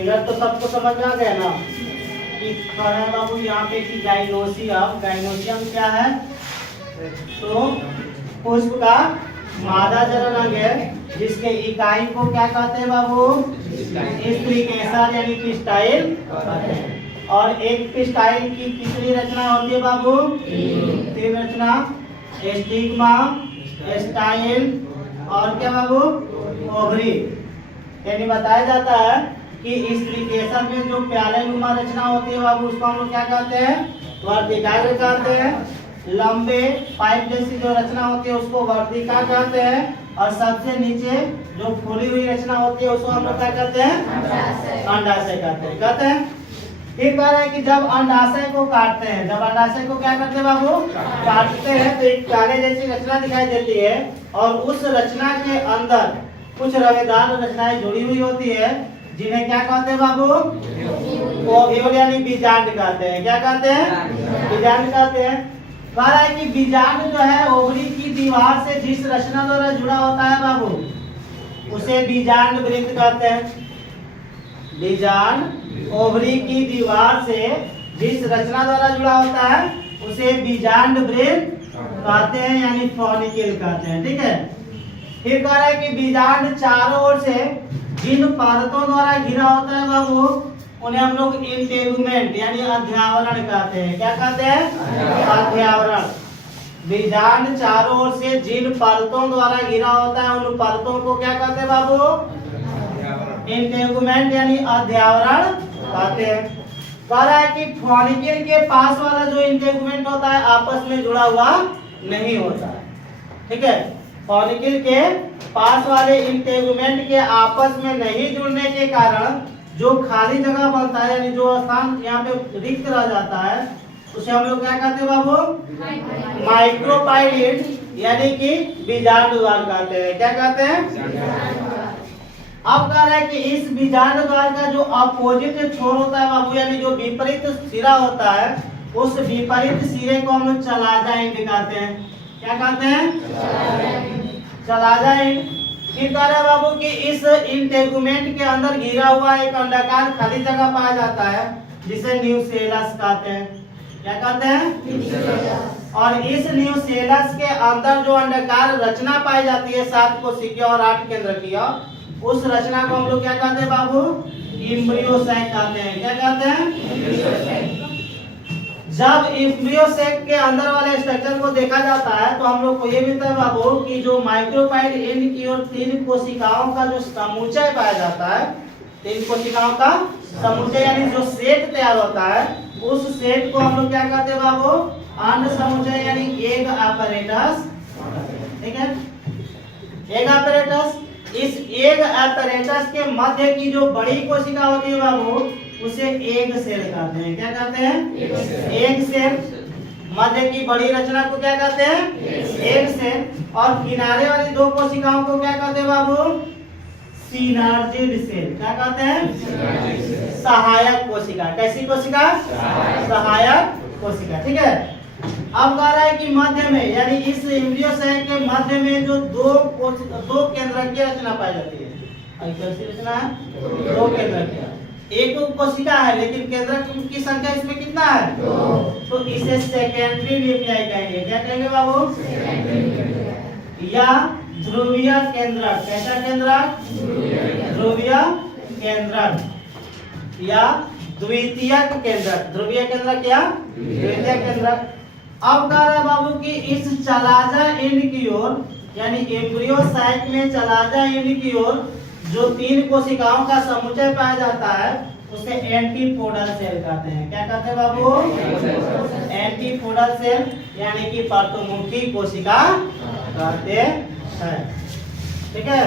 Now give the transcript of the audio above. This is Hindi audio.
फिगर तो सबको समझ में आ गया ना कि कह रहे हैं बाबू यहाँ पे कि गाइनोसियम क्या है? तो पुष्प का मादा जनन अंग है जिसके इकाई को क्या कहते हैं बाबू? स्त्री केसर यानी पिस्टाइल कहते हैं। और एक पिस्टाइल की कितनी रचना होती है बाबू? 3 रचना, स्टिग्मा, स्टाइल और क्या बाबू? ओवरी। यानी बताया जाता है कि स्त्री केसर में जो प्याले नुमा रचना होती है बाबू उसको हम लोग क्या कहते हैं? वर्तिकाग्र कहते हैं। लंबे पाइप जैसी जो रचना होती है उसको वर्तिका कहते हैं। और सबसे नीचे जो फूली हुई रचना होती है उसको हम लोग क्या कहते हैं? अंडाशय कहते हैं। ठीक बात है कि जब अंडाशय को काटते हैं, जब अंडाशय को क्या करते हैं बाबू? काटते हैं तो एक प्याले जैसी रचना दिखाई देती है और उस रचना के अंदर कुछ रवेदार रचनाएं जुड़ी हुई होती है जिन्हें क्या कहते हैं बाबू? ओव्यूल यानी बीजांड कहते हैं। क्या कहते हैं? बीजांड कहते हैं। कह रहा है कि बीजांड जो है ओवरी की दीवार से जिस रचना द्वारा जुड़ा होता है बाबू उसे बीजांड वृत्त कहते हैं। बीजांड ओवरी की दीवार से जिस रचना द्वारा जुड़ा होता है उसे बीजांड वृत्त कहते हैं यानी फॉनिकल कहते हैं। ठीक है। फिर कह रहा है कि बीजांड चारों ओर से जिन परतों द्वारा घिरा होता है बाबू उन्हें हम लोग इंटेगुमेंट यानी अध्यावरण कहते हैं। क्या कहते हैं? अध्यावरण। बीजांड चारों ओर से जिन परतों द्वारा घिरा होता है उन परतों को क्या कहते हैं बाबू? इंटेगुमेंट यानी अध्यावरण कहते हैं। कह रहा है कि फॉनिकल के पास वाला जो इंटेगुमेंट होता है आपस में जुड़ा हुआ नहीं होता है। ठीक है। फॉनिकल के पास वाले इंटेगुमेंट के आपस में नहीं जुड़ने के कारण जो खाली जगह बनता है यानी जो स्थान यहाँ पे रिक्त रह जाता है उसे हम लोग क्या कहते हैं बाबू? माइक्रोपाइलिड यानी कि बीजांड द्वार कहते हैं। क्या कहते हैं? अब कह रहा है कि इस बीजांड द्वार का जो अपोजिट छोर होता है बाबू यानी जो विपरीत सिरा होता है उस विपरीत सिरे को हम लोग चलाजा एंड कहते हैं। क्या कहते हैं? Chalaza and. फिर कह रहा है बाबू कि इस इंटेगुमेंट के अंदर घिरा हुआ एक अंडाकार खाली जगह पाया जाता है जिसे न्यूसेलस कहते हैं। क्या कहते हैं? और इस न्यूसेलस के अंदर जो अंडाकार रचना पाई जाती है 7 कोशिकीय और 8 केंद्रकीय उस रचना को हम लोग क्या कहते हैं बाबू? एम्ब्रियोसाइक कहते हैं। क्या कहते हैं? जब एम्ब्रियोसाइक के अंदर वाले स्ट्रक्चर को देखा जाता है तो हम लोग को ये मिलता है बाबू कि जो माइक्रोपाइल एंड की ओर 3 कोशिकाओं का जो समुच्चय पाया जाता है 3 कोशिकाओं का समुच्चय यानी जो सेट तैयार होता है उस सेट को हम लोग क्या कहते हैं बाबू? अंड समुच्चय यानी एग apparatus। ठीक है। Egg apparatus। इस एग apparatus के मध्य की जो बड़ी कोशिका होती है बाबू उसे एग सेल कहते हैं। क्या कहते हैं? Egg cell. मध्य की बड़ी रचना को क्या कहते हैं? Egg cell. और किनारे वाली 2 कोशिकाओं को क्या कहते हैं बाबू? Synergid cell. क्या कहते हैं? सहायक कोशिका। कैसी कोशिका? सहायक कोशिका। ठीक है। अब कह रहा है कि मध्य में यानी इस एम्ब्रियोसाइक के मध्य में जो 2 केंद्रकीय रचना पाई जाती है। कैसी रचना है? 2 केंद्रकीय। एक कोशिका है लेकिन केंद्रक की संख्या इसमें कितना है? 2। तो इसे सेकेंडरी न्यूक्लियाई कहेंगे। क्या कहेंगे बाबू? या ध्रुवीय केंद्रक। कैसा केंद्रक? ध्रुवीय केंद्रक या द्वितीयक केंद्रक। ध्रुवीय केंद्रक या द्वितीयक केंद्रक। अब कह रहा है बाबू कि इस चलाजा एंड की ओर यानी एम्ब्रियोसाइक में चलाजा एंड की ओर जो 3 कोशिकाओं का समुच्चय पाया जाता है उसे एंटीपोडल सेल कहते हैं। क्या कहते हैं बाबू? एंटीपोडल सेल यानी कि पर्तोमुखी कोशिका कहते हैं। ठीक है।